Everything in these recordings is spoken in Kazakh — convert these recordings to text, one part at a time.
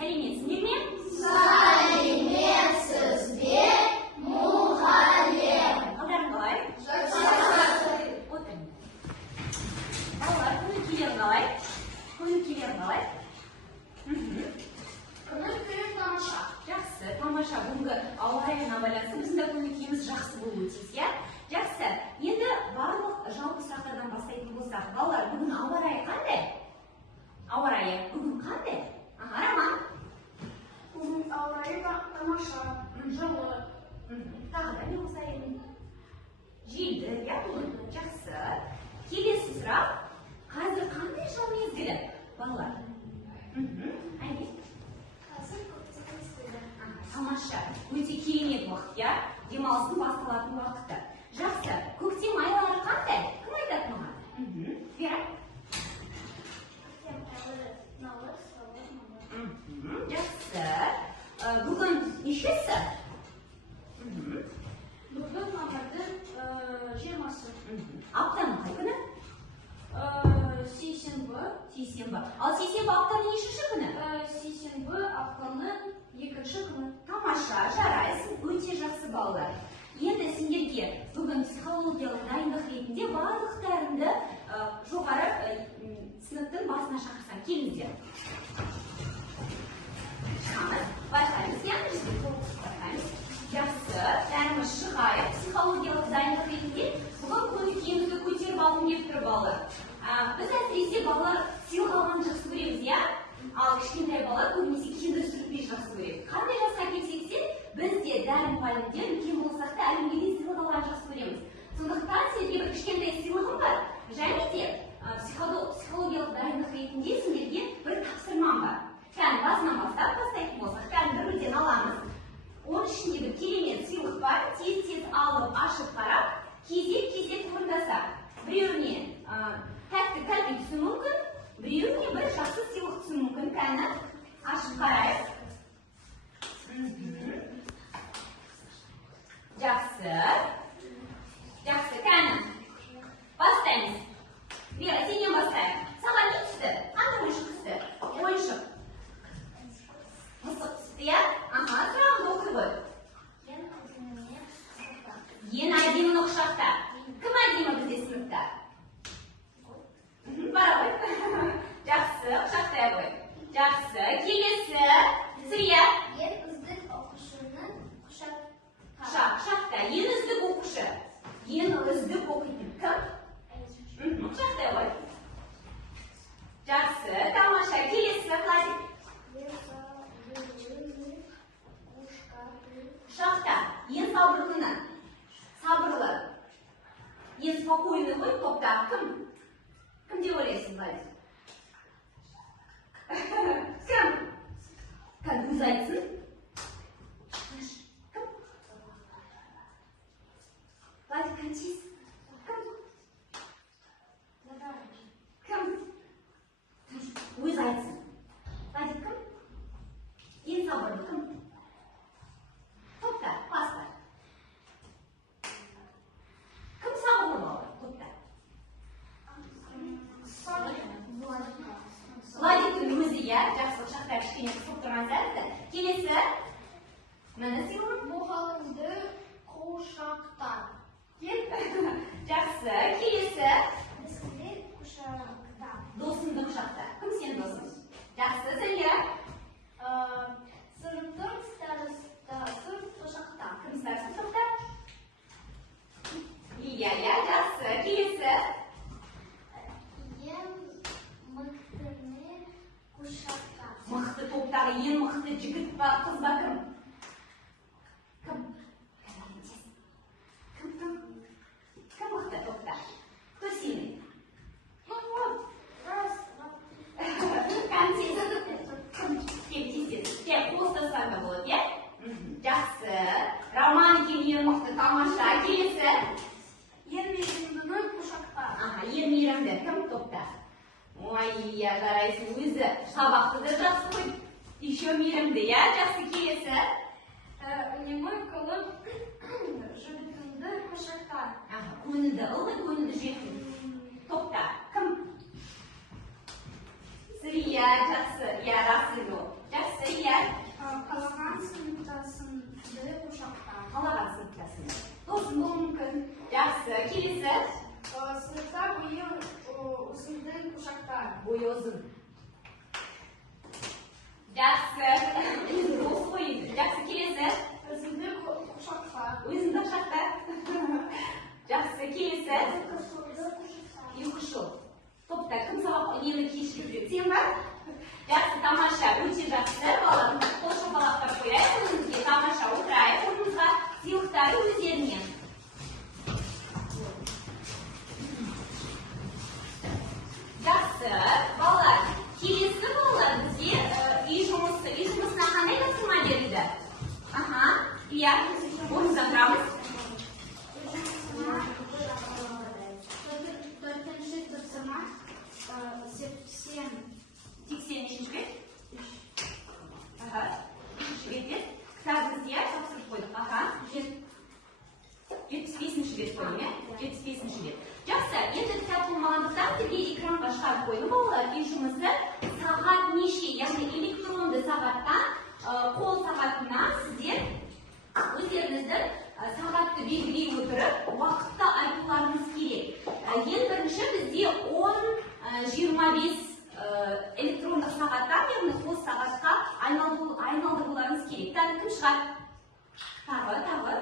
Сәлеметсіңдер ме? Сәлеметсіз бе, мұғалім? Қалдарың қалай? Жақсы. Отырыңдар. Балалар, көңіл-күйлерің қалай? Көңіл-күйлерің қалай? Көңіл-күйім тамаша. Жақсы, тамаша. Бүгінгі ауа райына байланысты біздің де көңіл-күйіміз жақсы болуы тиіс, иә? Жақсы. Енді барлық жалпы сұрақтардан бастайтын болсақ, балалар, бүгін ауа райы қандай? Ауа райы бүгін қандай? Роман. Бүгін ауа райы тамаша, жылы. Тағы да не болса енді? Желді, иә, бүгін жақсы. Келесі сұрақ. Қазір қандай жыл мезгілі, балалар? Айне? Қазір көктем мезгілі. Тамаша, өте керемет уақыт, иә? Демалыстың басталатын уақыты. Жақсы, көктем айлары қандай? Кім айтады маған? Вера? Көктем айлары наурыз, сәуір, мамыр. Жақсы. Бүгін нешесі? Бүгін мамырдың 20-сы. Аптаның қай күні? Сейсенбі. Сейсенбі. Ал сейсенбі аптаның нешінші күні? Сейсенбі аптаның 2-ші күні. Тамаша, жарайсың, өте жақсы балалар. Енді сендерге бүгін психологиялық дайындық ретінде барлықтарыңды жоғары сыныптың басына шақырсам. Келіңіздер. Шығамыз. Байқаймыз, иә? Байқаймыз. Жақсы, бәріміз шығайық. Психологиялық дайындық ретінде бүгін көңіл-күйімізді көтеріп алғым келіп тұр балалар. Біз әсіресе балалар сыйлық алғанды жақсы көреміз, иә? Ал кішкентай балалар көбінесе киндер сюрприз жақсы көреді. Қандай жасқа келсек те, біз де дәл мұғалімдер үлкен болсақ та әлемге сыйлық алғанды жақсы көреміз. Сондықтан сендерге бір кішкентай сыйлығым бар. Және де психологиялық дайындық ретінде сендерге бір тапсырмам бар. Кәні басынан бастап бастайтын болсақ, кәні бірден аламыз. Оның ішінде бір керемет сыйлық бар. Тез-тез алып, ашып қарап, кезек-кезек орындасақ. Біреуіне тәтті кәлбе түсуі мүмкін, біреуіне бір жақсы сыйлық түсуі мүмкін. Кәні ашып қарайық. Жақсы. Жақсы, кәні. Бастаймыз. Вера, сенен бастайық. Саған не түсті? Қандай ойыншық түсті? Ойыншық. Мысық түсті, иә? Сұрағымды оқи ғой. Ең әдеміні құшақта. Кім әдемі бізде сыныпта? Бара ғой. Жақсы, құшақтай ғой. Жақсы, келесі. Сірия. Ең үздік оқушының Құшақта. Ең үздік оқушы. Ең үздік оқитын кім? Құшақтай ғой. Жақсы, тамаша. Келесі классик. Құшақта. Ең сабырлыны. Сабырлы. Ең спокойны ғой топта. Кім? Кім деп ойлайсың, Владимир? Кім? Кім өз айтсын? Кім? Владимир, кончиз? Кім? Кім? Өз айтсын. Владимир, кім? Ең сабырлы кім? Топта, класста. Кім сабырлы балалар топта? Владиктің өзі, иә, жақсы құшақта кішкене қысылып тұрған сәтті. Келесі. Міне сыйлығым. мұғалімді құшақта. Жақсы. Келесі. Досымды құшақта. Досымды құшақта. Кім сенің досың? Жақсы. Сәлия. Сыныптың старостасы құшақта. Кім староста сыныпта? Иә, жақсы. Келесі. Ең мықтыны құшақта. Мықты топтағы ең мықты жігіт па, қыз ба кім? Кім? Кім мықты топта? Кто сильный? Кеп, қол ұстасаң да болады, иә? Жақсы. Роман екен ең мықты, тамаша. Келесі. Ең мейірімдіні құшақта. Ең мейірімді. Кім топта? Ой, иә, жарайсың. Өзі сабақты да жақсы ғой. Еще мейірімді, иә? Жақсы. Келесі. Үнемі қылып жігітімді құшақта. Көңілді, ылғи көңілді жетім. Топта. Кім? Сірия, жақсы. Иә, расы жоқ. Жақсы. иә? Қалаған сыныптасымды құшақтар. Қалаған сыныптасымды. Тосын болуы мүмкін. Жақсы. Келесі. Сыныпта бойы ұзынды құшақтар. Бойы ұзын. Жақсы. Осы бойы. Жақсы. Келесі. Өзіңді құшақтар. Өзіңді құшақтар. Жақсы. Келесі. Ұйқышыл. Топта кім сабақ нені кешкіріп жүреді? Сен ба? Жақсы, тамаша, өте жақсы. Балалар, қол шапалақтап қояйық өзімізге. Тамаша, отырайық орнымызға. Сыйлықтары өздеріне. Жақсы. Балалар, келесі балалар бізде үй жұмысына қандай тапсырма берілді? Аха, иә, орнымыздан тұрамыз. Сексен нешінші бет? Аха. Үшінші бетте кітабымызда тапсырып қойдық. Аха. 75-ші бет қойдым, иә? 75-ші бет. Жақсы, енді кітап болмағандықтан сізге экранға шығарып қойдым балалар. Үй жұмысы сағат неше, яғни электронды сағаттан қол сағатына сіздер өздеріңіздің сағатты белгілей отырып, уақытты айтуларыңыз керек. Ең бірінші бізде 10-25 электрондық сағаттан, яғни қос сағатқа айналдыруларыңыз керек. Тағы кім шығады? Тағы.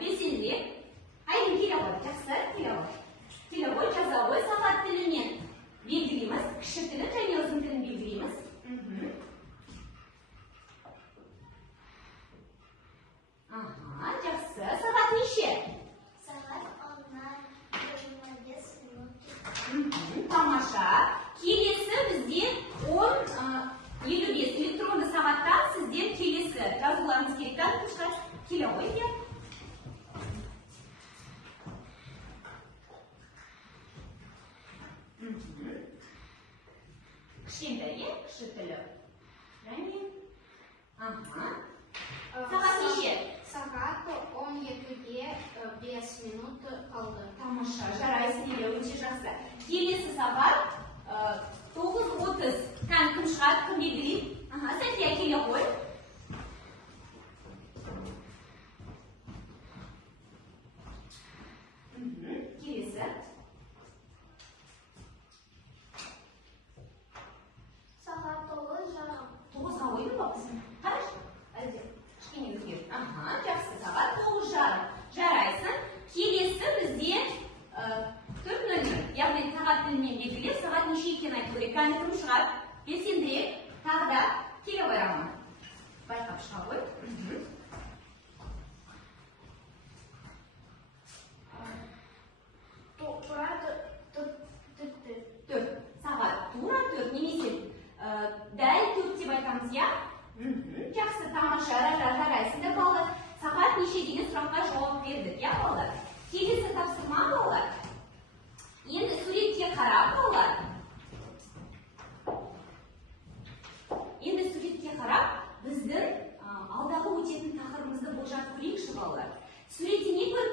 Белсендірек. Айдың келе ғой. Жақсы, келе ғой. Келе ғой, жаза ғой. Сағат тілінен белгілейміз. Кіші тілін және ұзын тілін белгілейміз. Жақсы. Сағат неше? Сағат 10-25 минут. Тамаша. Келесі бізде 10-55 электронды сағаттан сіздер келесі жазуларыңыз керек. Тағы кім шығады? Келе ғой, иә? Кішкентай, иә? Кіші тілі. Және? Сағат неше? Сағат 12-ге 5 минут қалды. Тамаша, жарайсың, еле өте жақсы. Келесі сағат 9:30. Кім шығады, кім белгілейді? Сәтия, келе ғой. Келесі. Сағат 9:30. 9-ға ойдың ба біздің? Қараш? Әлде кішкене өзгерді. Жақсы, сағат 9:30. Жарайсың. Келесі бізде 4:00. Яғни сағат тілімен белгілеп, сағат неше екенін айту керек. Кім шығады? Белсендірек. Тағы да келе ғой, Раман. Байқап шыға ғой. Төрт. Сағат тура 4. Немесе дәл 4 деп айтамыз, иә? Жақсы, тамаша, жарайсыңдар балалар. Сағат неше деген сұраққа жауап бердік, иә балалар? Келесі тапсырма балалар. Енді суретке қарап балалар. Енді суретке қарап, біздің алдағы өтетін тақырыбымызды болжап көрейікші балалар. Суретте не көріп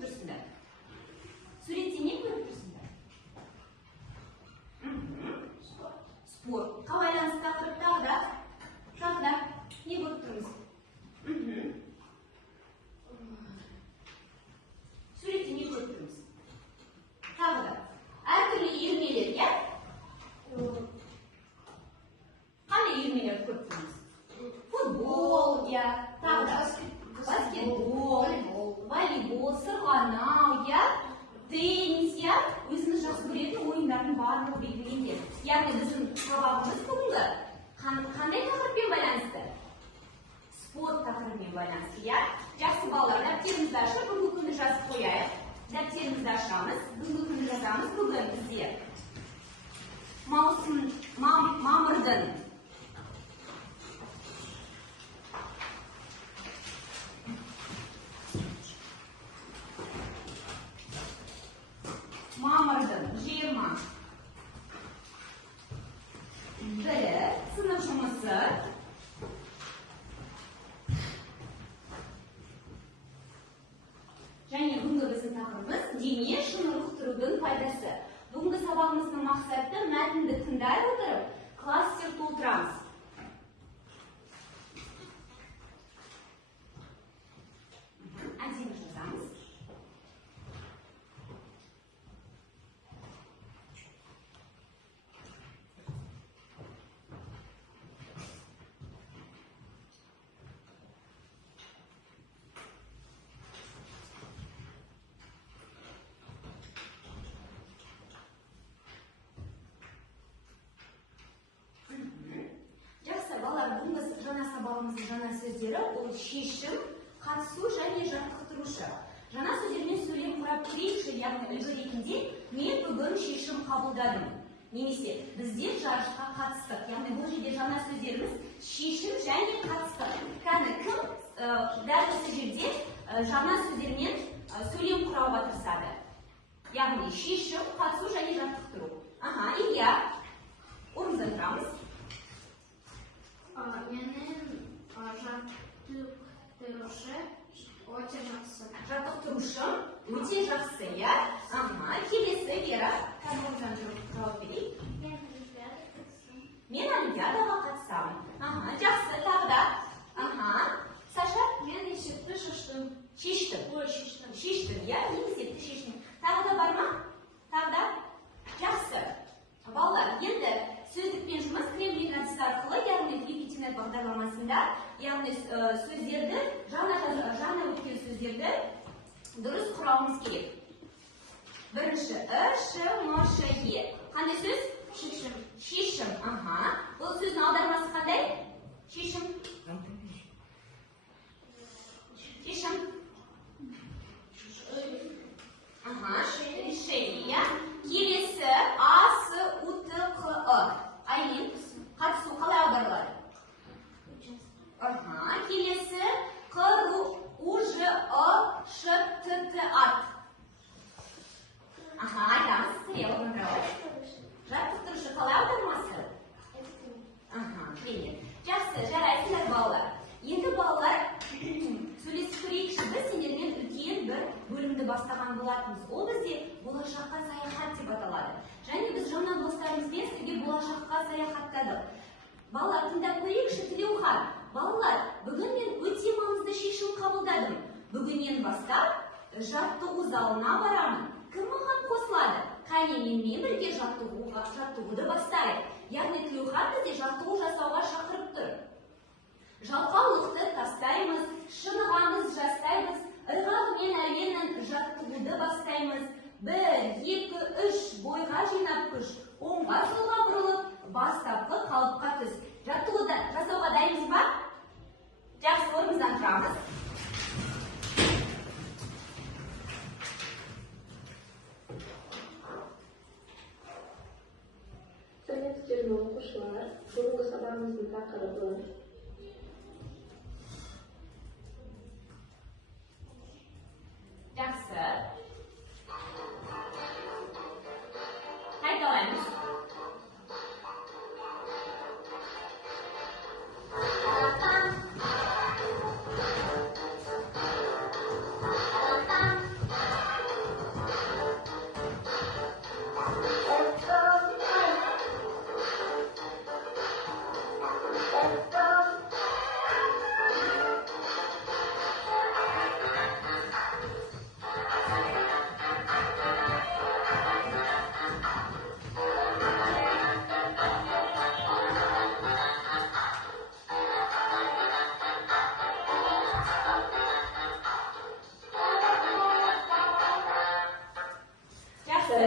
тұрсыңдар? Суретте не көріп тұрсыңдар? Спорт. Байланысты тақырып тағы да не көріп тұрмыз? Суретте не көріп тұрмыз? Тағы да. Әртүрлі үйірмелер, иә? Қандай үйірмелер көріп тұрмыз? Футбол, иә? Тағы да. Баскетбол, волейбол, сырғанау, иә? Теннис, иә? Өзіміз жақсы көретін ойындардың барлығы белгіленген. Яғни біздің сабағымыз бүгінгі қандай тақырыппен байланысты? Спорт тақырыбымен байланысты, иә? Жақсы балалар, дәптерімізді ашып, бүгінгі күнді жазып қояйық. Дәптерімізді ашамыз, бүгінгі күнді жазамыз. Бүгін бізде мамырдың 20 сынып жұмысы. Және бүгінгі біздің тақырыбымыз дене шынықтырудың пайдасы. Бүгінгі сабағымыздың мақсаты мәтінді тыңдай отырып, кластер толтырамыз. сабағымыздың жаңа сөздері ол шешім, қатысу және жаттықтырушы. Жаңа сөздермен сөйлем құрап көрейікші, яғни үлгі ретінде мен бүгін шешім қабылдадым. Немесе біздер жарысқа қатыстық. Яғни бұл жерде жаңа сөздеріміз шешім және қатыстық. Кәні кім дәл осы жерде жаңа сөздермен сөйлем құрауға тырысады? Яғни шешім, қатысу және жаттықтыру. Илья, орнымыздан тұрамыз. Менің жаттықтырушы өте жақсы. Жаттықтырушым өте жақсы, иә? Келесі Вера, орнымыздан жауап берейік. Мен олимпиадаға қатысамын. Жақсы, тағы да. Саша? Мен есепті шештім. Шештім. Ой, шештім. Шештім, иә? Мен есепті шештім. Тағы да бар ма? Тағы да? Жақсы. Балалар, енді сөздікпен жұмыс кремлин әдісі арқылы, яғни репетинат бағдарламасында, яғни сөздерді, жаңа өткен сөздерді дұрыс құрауымыз керек. Бірінші, ш-м-ш-е. Қандай сөз? Шешім. Шешім. Бұл сөздің аудармасы қандай? Шешім. Шешім. Решение. Келесі А-С-У-Т-Қ-ы. Айлин, қатысу қалай аударылады? Келесі Қ-Р-У-Ж-Ы-Ш-Т-Т-Ат. Айтамыз, стрелок направо. Жаттықтырушы қалай аудармасы? Жақсы, жарайсыздар балалар. Енді балалар сөйлесіп көрейікші, біз сендермен үлкен бір бөлімді бастаған болатынбыз. Ол бізде болашаққа саяхат деп аталады. Және біз жаңа достарымызбен сізге болашаққа саяхаттадық. Балалар, тыңдап көрейікші, Тілеухан. Балалар, бүгін мен өте маңызды шешім қабылдадым. Бүгіннен бастап жаттығу залына барамын. Кім маған қосылады? Қане менімен бірге жаттығуды бастайық. Яғни Тілеухан бізде жаттығу жасауға шақырып тұр. Жалқаулықты тастаймыз, шынығамыз жастаймыз, ырғақ мен әуенін жаттығуды бастаймыз. 1, 2, 3 бойға жинап күш, оңға солға бұрылып, бастапқы қалыпқа түс. Жаттығуды жасауға дайынсыз ба? Жақсы, орнымыздан тұрамыз. Сәлеметсіздер ме оқушылар? Бүгінгі сабағымыздың тақырыбы жақсы. Қайталаймыз.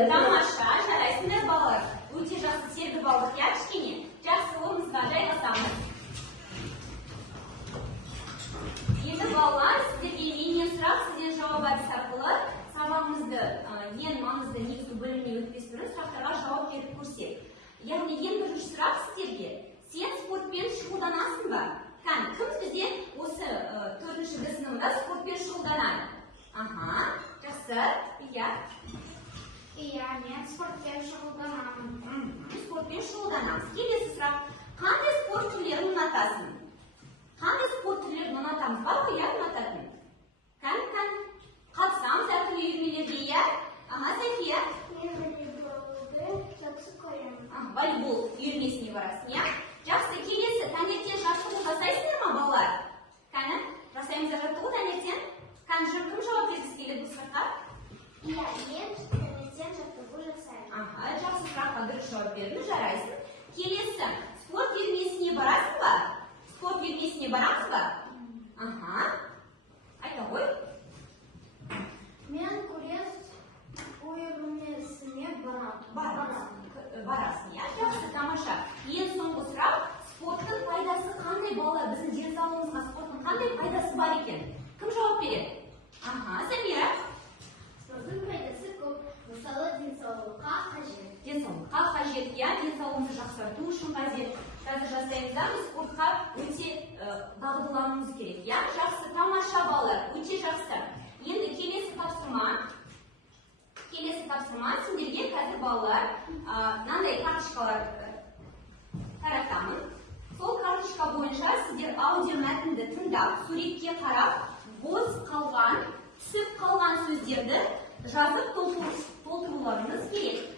Тамаша, жарайсыңдар балалар. Өте жақсы сергі балдық, иә, кішкене. Жақсы, орнымызға жайғасамыз. Енді балалар, сіздерге менен сұрақ, сізден жауап әдісі арқылы сабағымызды ең маңызды негізгі бөліміне өтпес бұрын сұрақтарға жауап беріп көрсек. Яғни ең бірінші сұрақ сіздерге: сен спортпен шұғылданасың ба? Кім бізде осы 4-ші Д сыныбында спортпен шұғылданады? Жақсы, Иә, мен спортпен шұғылданамын. Спортпен шұғылданамыз. Келесі сұрақ: қандай спорт түрлерін ұнатасың? Қандай спорт түрлерін ұнатамыз? Бар ғой, иә, ұнататын? Қатысамыз әртүрлі үйірмелерге, иә? Сәфия? Мен волейболды жақсы көремін. Волейбол үйірмесіне барасың, иә? Жақсы, келесі таңертең жаттығу жасайсыңдар ма, балалар? Жасаймыздар жаттығу таңертең? Кім жауап бергісі келеді бұл сұраққа? Иә, мен таңертең жаттығу жасаймын. Жақсы сұраққа дұрыс жауап бердіңіз, жарайсың. Келесі, спорт үйірмесіне барасың ба? Спорт үйірмесіне барасыз ба? Айта ғой. Мен күрес үйірмесіне барамын. Барасың, иә? Жақсы, тамаша. Ең соңғы сұрақ: спортқа бар екен. Кім жауап береді? Самира. Спорттың пайдасы көп. Мысалы, денсаулыққа қажет. Денсаулыққа қажет, денсаулығымызды жақсарту үшін қажет. Қазір жасаймыз да, біз спортқа өте бағдылануымыз керек. Жақсы, тамаша балалар, өте жақсы. Енді келесі тапсырма сендерге қазір балалар мынандай карточкалар таратамын. Сол карточка бойынша сіздер аудиомәтінді тыңдап, суретке қарап, бос қалған, түсіп қалған сөздерді жазып толтыруларыңыз керек.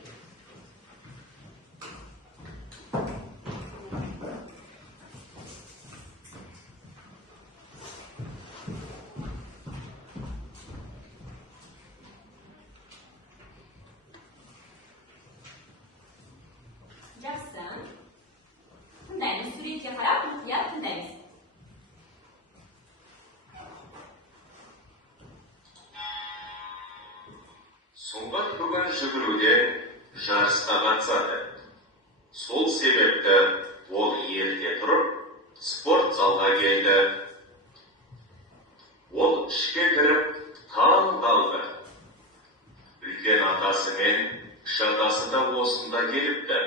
Жақсы. Тыңдаймыз, суретке қарап, мұқият тыңдаймыз. Сұңғат бүгін жүгіруден жарысқа қатысады. Сол себепті ол ерте тұрып, спорт залға келді. Ол ішке кіріп, таң қалды. Үлкен атасы мен кіші атасы да осында келіпті.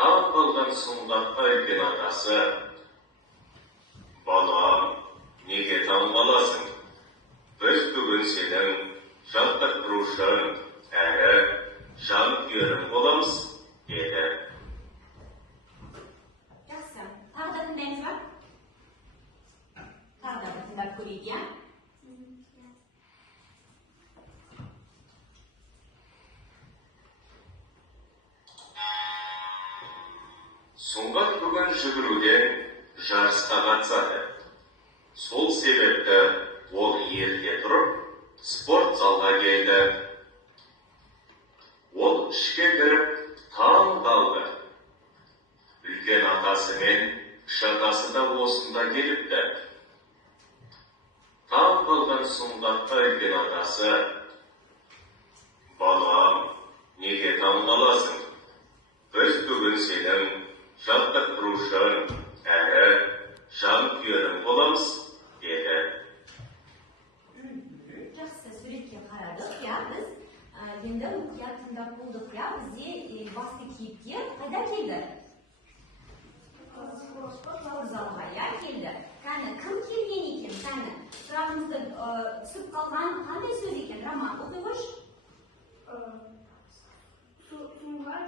Таң қалған Сұңғатқа үлкен атасы: «Балам, неге таң қаласың? Біз бүгін сенің жаттықтырушың әрі жанкүйерің боламыз», деді. Жақсы. Тағы да тыңдаймыз ба? Тағы да тыңдап көрейік, Сұңғат бүгін жүгіруден жарысқа қатысады. Сол себепті ол ерте тұрып, спорт залға келді. Ол ішке кіріп, таң қалды. Үлкен атасы мен кіші атасы да осында келіпті. Таң қалған Сұңғатқа үлкен атасы: «Балам, неге таң қаласың? Біз бүгін сенің жаттықтырушың әрі жанкүйерің боламыз», деді. Жақсы, суретке қарадық, біз енді мұқият тыңдап болдық, бізде басты кейіпкер қайда келді? Спорт залға келді. Кәні, кім келген екен? Кәні, сұрағымызды түсіп қалған қандай сөз екен? Роман, оқи қойшы. Сұңғат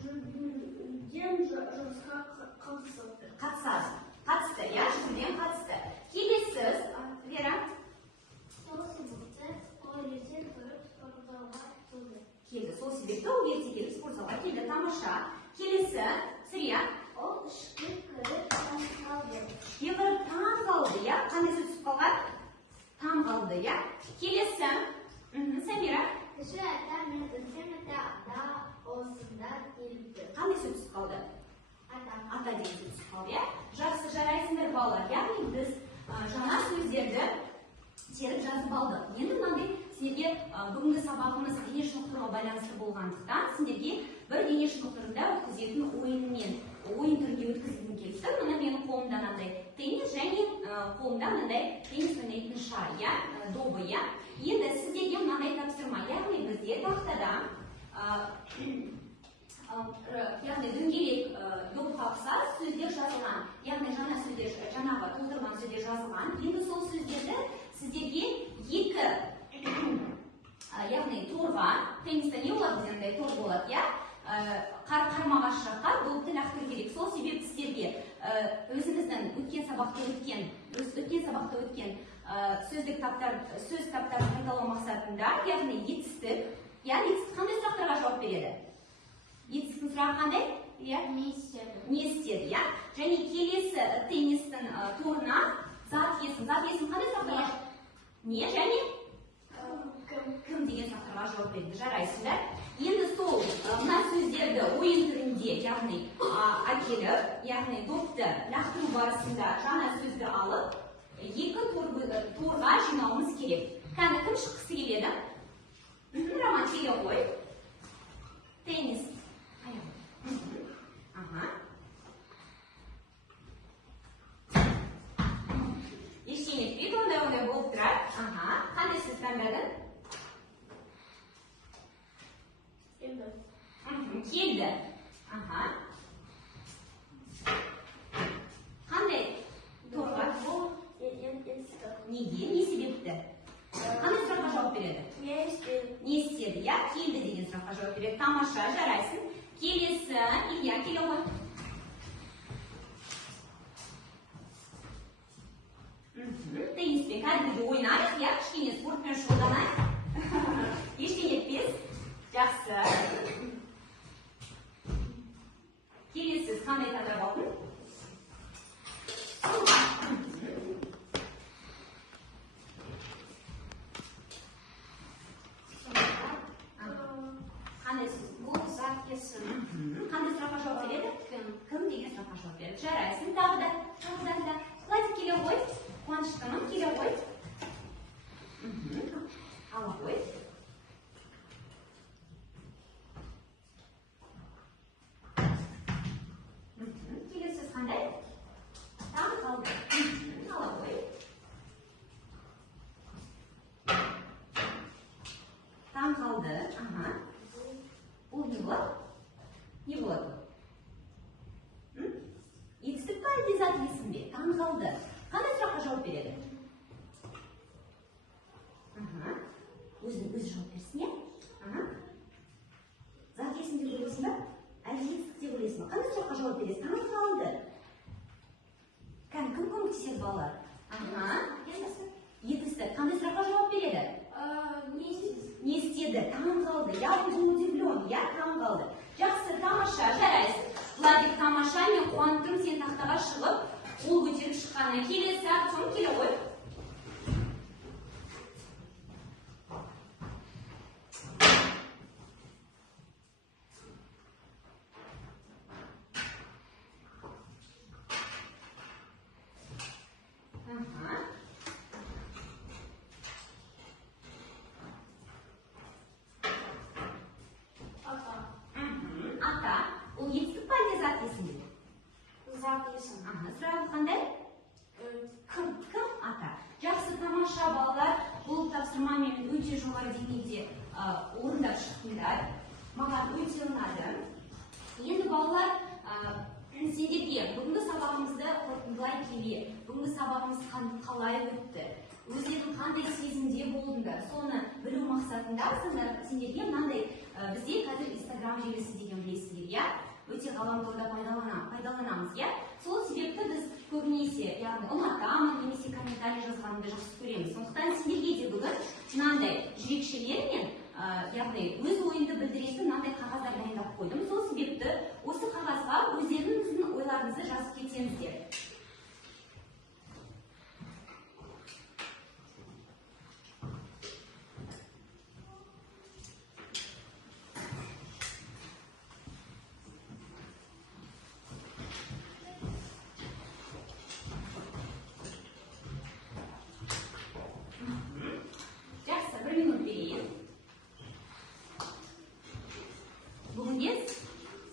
жүгіруден жарысқа қатысты. Қатысты, жүгіруден қатысты. Келесі, Вера. Сол себепті ол ерте тұрып спорт залға келді. Келді, сол себепті ол ерте келіп спорт залға келді. Тамаша. Келесі, Сірия. Ол ішке кіріп таң қалды. Ішке кіріп таң қалды, қандай сөз түсіп қалған? Таң қалды, Келесі, Самира. Кіші ата мен үлкен ата осында келіпті. Қандай сөз түсіп қалды? Ата деген сөз түсіп қалды, Жақсы, жарайсыңдар балалар. Яғни біз жаңа сөздерді теріп жазып алдық. Енді мынандай сіздерге бүгінгі сабағымыз дене шынықтыруға байланысты болғандықтан сіздерге бір дене шынықтыруда өткізетін ойын түрінде өткізгім келді. Мына менің қолымда мынандай теннис және қолымда мынандай теннис ойнайтын шар, добы, Енді сіздерге мынандай тапсырма, яғни бізде тақтада яғни дөңгелек допқа ұқсас сөздер жазылған, яғни жаңағы толтырған сөздер жазылған. Енді сол сөздерді сіздерге екі яғни торға, тенниста не болады, бізде тор болады, қармағаш жаққа допты лақтыру керек. Сол себепті сіздерге өзіңіздің өткен сабақта өткен сөз кітаптарын қайталау мақсатында, яғни етістік қандай сұрақтарға жауап береді? Етістіктің сұрағы қандай? Не істеді, Және келесі теннистің торына зат есім қандай сұрақтарға? Не және? Кім деген сұрақтарға жауап береді? Жарайсыңдар. Енді сол мына сөздерді ойын түрінде, яғни әкеліп, яғни допты лақтыру барысында жаңа сөзді алып, екі торға жинауымыз керек. Кәні, кім шыққысы келеді? Роман, келе қой. Теннис. тамаша, жарайсың. Келесі, Илья, келе ғой. Тенниспен кәдімгі ойнайық, иә, кішкене спортпен шұғылданайық. Ештеңе етпес. Жақсы. Келесіз қандай таңдап алдың? Қандай сіз? Бұл ұзақ есім. Қандай сұраққа жауап береді? Кім деген сұраққа жауап береді? Жарайсың, тағы да. Владик келе ғой. Қуаныштымын, келе ғой. Ала ғой. Келесіз қандай? Тағы қалды. Ала ғой. Там қалды. Ага. Бұл не болады? Не болады? Етістік па әлде зат есім бе? Таң қалды. Қандай сұраққа жауап береді? Өзі жауап берсін, е? Зат есім деп ойлайсың ба? Әлде етістік деп ойлайсың ба? Қандай сұраққа жауап бересің? Таң қалды. Кім көмектеседі балалар? Етістік. Қандай сұраққа жауап береді? Не істеді? Таң қалды. Я буду удивлен. Я таң қалды. Жақсы, тамаша, жарайсың. Владик тамаша, мен қуандым сен тақтаға шығып, қол көтеріп шыққанына. Келесі, Артем, келе ғой. Ата, ол етістік па әлде зат есім бе? Ұзақ есім. Сұрағы қандай? Кім? Ата. Жақсы, тамаша балалар. Бұл тапсырмамен өте жоғары деңгейде орындап шықтыңдар. Маған өте ұнады. Енді балалар, сендерге бүгінгі сабағымызды қорытындылай келе, бүгінгі сабағымыз қалай өтті, өздерің қандай сезімде болдыңдар, соны білу мақсатында сендерге мынандай бізде қазір Instagram желісі деген білесіздер, иә? Өте ғаламторда пайдаланамыз, иә? Сол себепті біз көбінесе, яғни ұнатамын, немесе комментарий жазғанымды жақсы көреміз. Сондықтан сендерге де бүгін мынандай жүрекшелермен, яғни өз ойынды білдіретін мынандай қағаздар дайындап қойдым. Сол себепті осы қағазға өздеріңіздің ойларыңызды жазып кетсеңіздер. Жақсы, 1 минут берейін. Бүгінге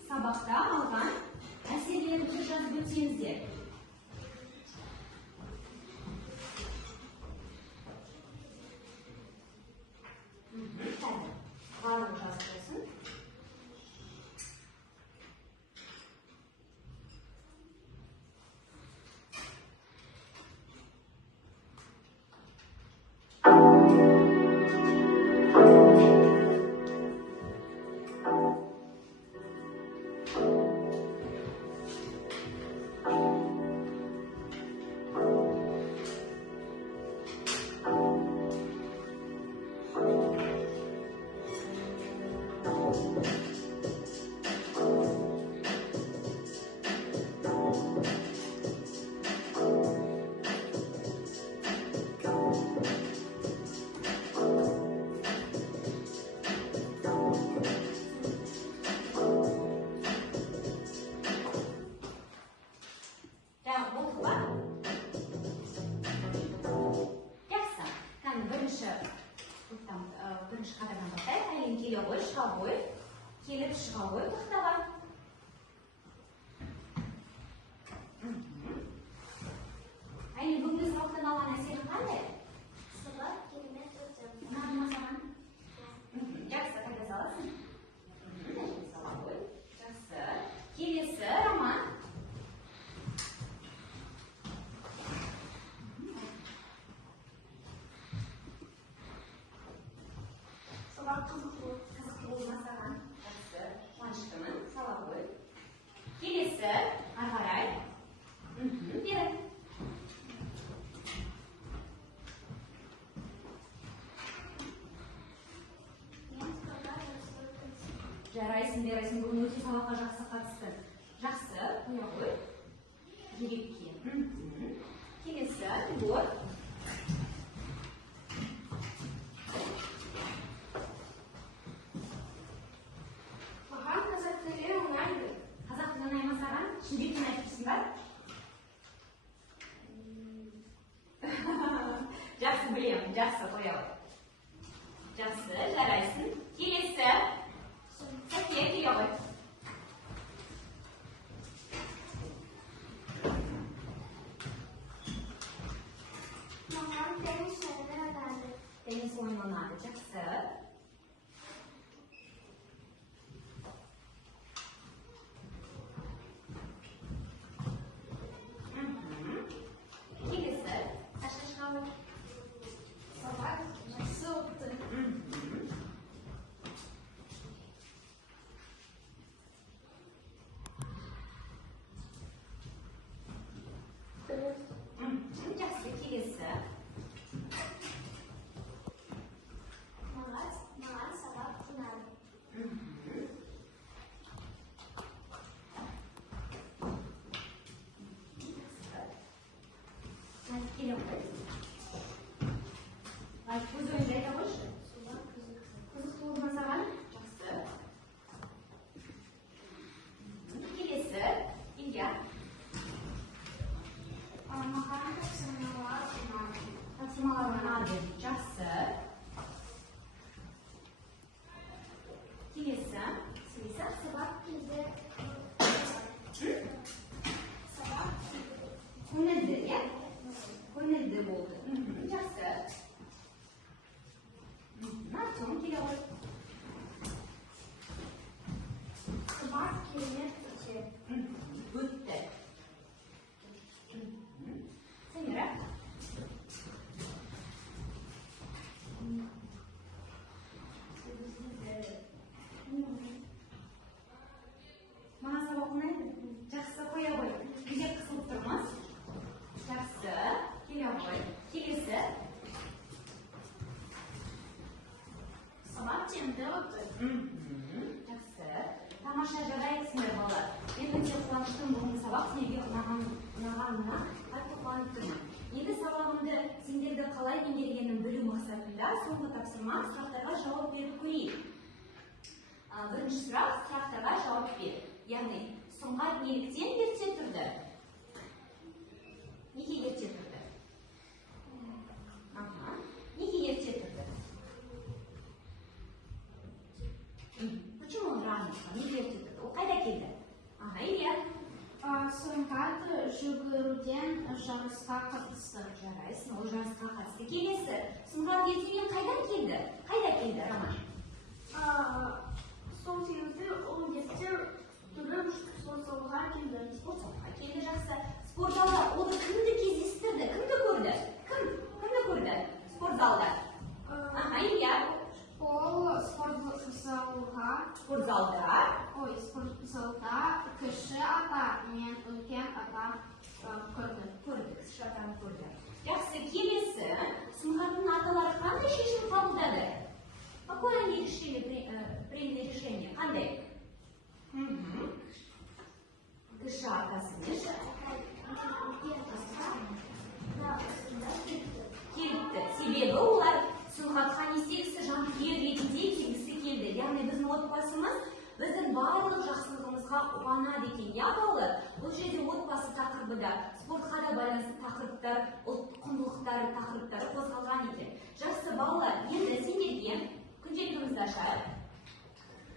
сабақта алған әсерлеріңізді жазып өтсеңіздер. Барлығы жазып болсын. Бірінші қадамнан бастайық. Әйелін келе ғой, шыға ғой. Келіп шыға ғой тақтаға. Әйел бүгінгі сабақтан алған әсерің қандай? Сабақ керемет өтті. Ұнады ма саған? Жақсы, қайда саласың? Сала ғой. Жақсы. Келесі, Роман. Сабақ қызықты. Қызықты болды ма саған? Жақсы. жарайсың, бүгін өте сабаққа жақсы қатыстың. Жақсы, қоя қой. Жүрекке. Келесі, вот. Маған қазақ тілі ұнайды. Қазақ тілі ұнай ма саған? Шын бетін айтыпсың ба? Жақсы білемін, жақсы қоя қой. Жақсы, жарайсың. Келесі. Сәке, келе ғой. Маған теннис ойыны ұнайды. Теннис ойыны ұнады, жақсы. Келесі. Қашқа шыға ғой. Сабақ жақсы өтті. Жақсы, келесі. Маған сабақ ұнайды. Келе ғой. Көз ойында айта қойшы. Қызық болды ма саған? Жақсы. Келесі. Илья. Маған тапсырмалар ұнайды. Тапсырмалар ұнады. Жақсы. Келесі. Селиса. Сабақ кезде Көңілді, иә? Көңілді болды. Жақсы. Артем, келе ғой. сабақ керемет өтті. Өтті. Самира. Маған сабақ ұнайды? Жақсы, қоя ғой. Неге қысылып тұрмыз? Жақсы. Келе ғой. Келесі. Сабақ тиімді өтті. Жақсы. Тамаша, жарайсыңдар балалар. Мен өте қуаныштымын бүгінгі сабақ сендерге ұнағанына қатты қуанып тұрмын. Енді сабағымды сендерді қалай меңгергенін білу мақсатында соңғы тапсырма сұрақтарға жауап беріп көрейік. Бірінші сұрақ, сұрақтарға жауап бер. Яғни, сұңғат неліктен ерте тұрды? Неге ерте тұрды? Неге ерте тұрды? Почему он рано? Неге ерте тұрды? Ол қайда келді? Илья. Сұңғат жүгіруден жарысқа қатысты. Жарайсың, ол жарысқа қатысты. Келесі, сұңғат ертеден қайдан келді? Қайда келді, Роман? Сол себепті ол ерте тұрып спортзалға келді. Спортзалға келді, жақсы. Спортзалда оны кімді кездестірді? Кімді көрді? Кімді көрді? Спортзалда. Илья. Ол спортзалда кіші ата мен үлкен ата көрді. Кіші атаны көрді. Жақсы, келесі. Сұңғаттың аталары қандай шешім қабылдады? Какое они приняли решение? Қандай? Кіші атасымен келді. Себебі олар Сұңғатқа не істегісі, жанкүйер ретінде келгісі келді. Яғни біздің отбасымыз біздің барлық жақсылығымызға қуанады екен. Я балалар, бұл жерде отбасы тақырыбында спортқа да байланысты тақырыптар, ұлттық құндылықтар тақырыптары қозғалған екен. Жақсы балалар, енді сендерге күнделігімізді ашайық.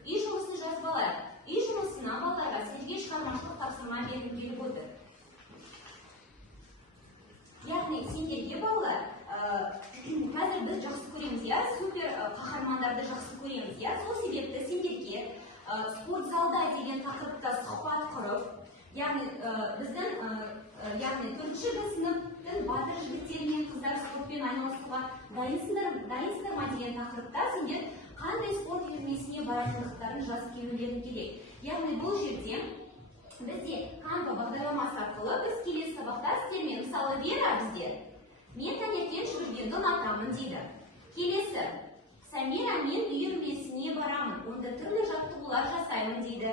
Үй жұмысын жазып алайық. Үй жұмысына балаларға сендерге шығармашылық тапсырма беріліп отыр. Яғни сендерге балалар, қазір біз жақсы көреміз, я супер қаһармандарды жақсы көреміз, я сол себепті сендерге спортзалда деген тақырыпта сұхбат құрып, яғни біздің 4-ші сыныптың батыр жігіттері мен қыздар спортпен айналысуға дайынсыңдар ма деген тақырыпта сендер қандай спорт үйірмесіне баратындықтарын жазып келулерің керек. Яғни бұл жерде бізде Canva бағдарламасы арқылы біз келесі сабақта сіздермен, мысалы Вера біздер мен таңертең жүгіргенді ұнатамын дейді. Келесі Самира, мен үйірмесіне барамын, онда түрлі жаттығулар жасаймын дейді.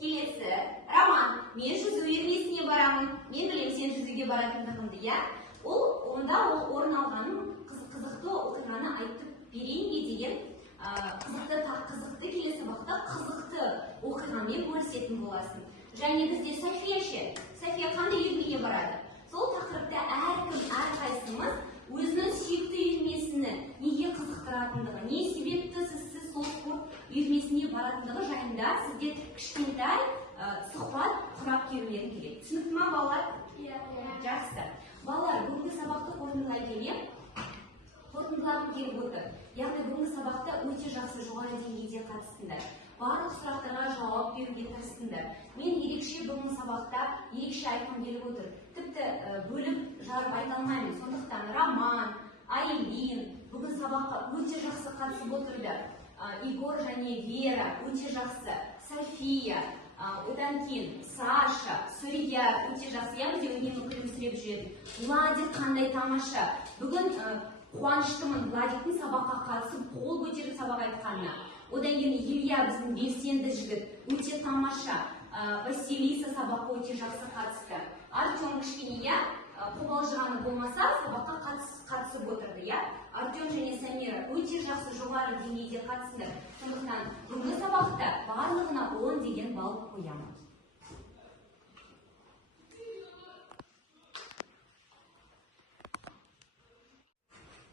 Келесі, Роман, мен жүзу үйірмесіне барамын, мен білем сен жүзуге баратындығыңды, иә? Онда ол орын алған қызықты оқиғаны айтып берейін бе деген қызықты келесі уақытта қызықты оқиғамен бөлісетін боласың. Және бізде София ше, София қандай үйірмеге барады? Сол тақырыпта әрқайсымыз өзінің сүйікті үйірмесіні неге қызықтыратындығы, не себепті сіз сол спорт үйірмесіне баратындығы жайында сізде кішкентай сұхбат құрап келулерің керек. Түсінікті ма, балалар? Жақсы. Балалар, бүгінгі сабақты қорытындылай келе, қорытындылағым келіп отыр. Яғни бүгінгі сабақта өте жақсы жоғары деңгейде қатыстыңдар. Барлық сұрақтарға жауап беруге тырыстыңдар. Мен ерекше бүгінгі сабақта ерекше айтқым келіп отыр. Тіпті бөліп жарып айта алмаймын. Сондықтан Роман, Айлин бүгін сабаққа өте жақсы қатысып отырды. Игор және Вера өте жақсы. София, одан кейін Саша, Сүрия өте жақсы. Я бізде үнемі күлімсіреп жүреді. Владик қандай тамаша. Бүгін қуаныштымын Владиктің сабаққа қатысып, қол көтеріп сабақ айтқанына. Одан кейін Илья біздің белсенді жігіт, өте тамаша. Василиса сабаққа өте жақсы қатысты. Артем кішкене, қобалжығаны болмаса, сабаққа қатысып отырды, иә? Артем және Самира өте жақсы жоғары деңгейде қатысты. Сондықтан бүгінгі сабақта барлығына 10 деген балл қоямын.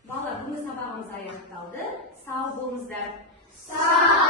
Балалар, бүгінгі сабағымыз аяқталды. Сау болыңыздар. Сау